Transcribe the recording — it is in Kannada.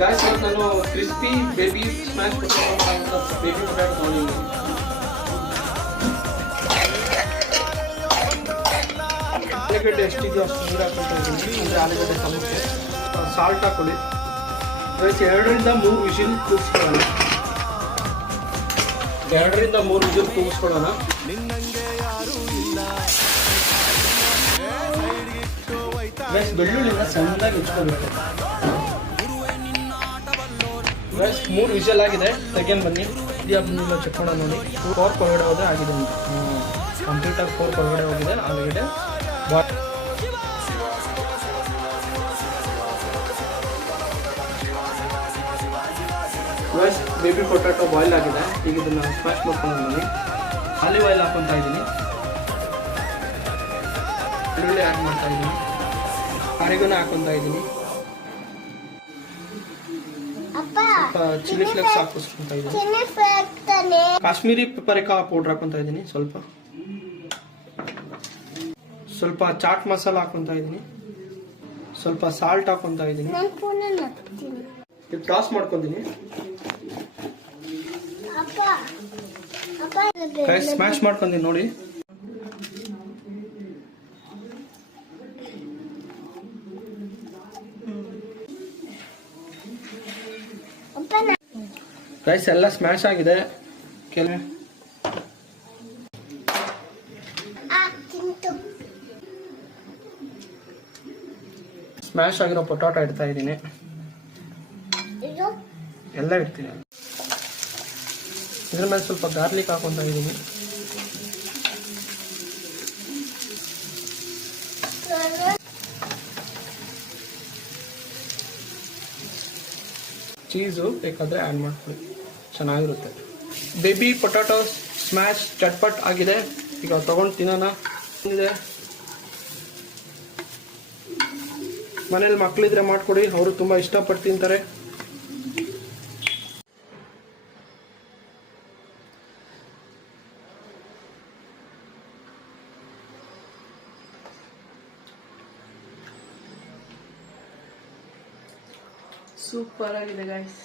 ಗಾಯ್ಸ್ ನಾನು crispy baby smash potato baby potato ತೊಗೊಂಡಿದ್ದೀನಿ. ಆಲೂಗಡ್ಡೆ ಎಷ್ಟಿದೆಯೋ ಅಷ್ಟು ನೀರು ಹಾಕ್ಕೊಳ್ತಾ ಇದ್ದೀನಿ. ಅಂದರೆ ಆಲೂಗಡ್ಡೆ ಟೊಮೆಟೊ ಸಾಲ್ಟ್ ಹಾಕ್ಕೊಳ್ಳಿ. ಗೈಸ್ 2ರಿಂದ 3 ವಿಷಿಲ್ ಕೂಗಿಸ್ಕೊಳ್ಳೋಣ. 2ರಿಂದ 3 ವಿಷಿಲ್ ಕೂಗಿಸ್ಕೊಳ್ಳೋಣ. ಗೈಸ್ ಬೆಳ್ಳುಳ್ಳಿನ ಸಣ್ಣದಾಗಿ ಇಟ್ಕೊಳ್ಬೇಕು. ಗೈಸ್ 3 ವಿಷಲ್ ಆಗಿದೆ. ಸೆಕೆಂಡ್ ಬನ್ನಿ ಇದೆಲ್ಲ ಚೆಕ್ ಮಾಡೋಣ ನೋಡಿ. 4 ಒಳಗಡೆ ಹೋದರೆ ಆಗಿದೆ ಅಂತ ಕಂಪ್ಲೀಟಾಗಿ 4 ಒಳಗಡೆ ಹೋಗಿದೆ ಆಲೂಗಡ್ಡೆ. ಗೈಸ್ ಬೇಬಿ ಪೊಟ್ಯಾಟೊ ಬಾಯ್ಲ್ ಆಗಿದೆ. ಈಗ ಇದನ್ನು ಸ್ಮ್ಯಾಶ್ ಮಾಡ್ಕೊಂಡು ಆಲಿವ್ ಆಯಿಲ್ ಹಾಕೊತಾ ಇದ್ದೀನಿ. ಬೆಳ್ಳುಳ್ಳಿ ಆ್ಯಡ್ ಮಾಡ್ತಾ ಇದ್ದೀನಿ. ಆರಿಗನ ಹಾಕೊತಾ ಇದ್ದೀನಿ. ಚಿಲ್ಲಿ ಫ್ಲೇಕ್ಸ್ ಹಾಕಿಸ್ಕೊತಾ ಇದ್ದೀನಿ. ಕಾಶ್ಮೀರಿ ಪೆಪರಿಕಾ ಪೌಡರ್ ಹಾಕೊತಾ ಇದ್ದೀನಿ. ಸ್ವಲ್ಪ ಚಾಟ್ ಮಸಾಲ ಹಾಕೊತಾ ಇದ್ದೀನಿ. ಸ್ವಲ್ಪ ಸಾಲ್ಟ್ ಹಾಕೊತಾ ಇದ್ದೀನಿ. ಟಾಸ್ ಮಾಡ್ಕೊತೀನಿ. ಸ್ಮ್ಯಾಶ್ ಮಾಡ್ಕೊಂತೀನಿ ನೋಡಿ. ರೈಸ್ ಎಲ್ಲ ಸ್ಮ್ಯಾಶ್ ಆಗಿದೆ. ಸ್ಮ್ಯಾಶ್ ಆಗಿರೋ ಪೊಟ್ಯಾಟೊ ಇಡ್ತಾ ಇದ್ದೀನಿ. ಎಲ್ಲ ಇಡ್ತೀನಿ. ಇದ್ರ ಮೇಲೆ ಸ್ವಲ್ಪ ಗಾರ್ಲಿಕ್ ಹಾಕೊತಾ ಇದ್ದೀನಿ. ಚೀಸು ಬೇಕಾದರೆ ಆ್ಯಡ್ ಮಾಡ್ಕೊಳ್ಳಿ, ಚೆನ್ನಾಗಿರುತ್ತೆ. ಬೇಬಿ ಪೊಟ್ಯಾಟೊ ಸ್ಮ್ಯಾಶ್ ಚಟ್ಪಟ್ ಆಗಿದೆ. ಈಗ ತೊಗೊಂಡು ತಿನ್ನೋಣ. ಇದೆ ಮನೇಲಿ ಮಕ್ಕಳಿದ್ರೆ ಮಾಡಿಕೊಡಿ, ಅವರು ತುಂಬ ಇಷ್ಟಪಟ್ಟು ತಿಂತಾರೆ. ಸೂಪರ್ ಆಗಿದೆ ಗೈಸ್.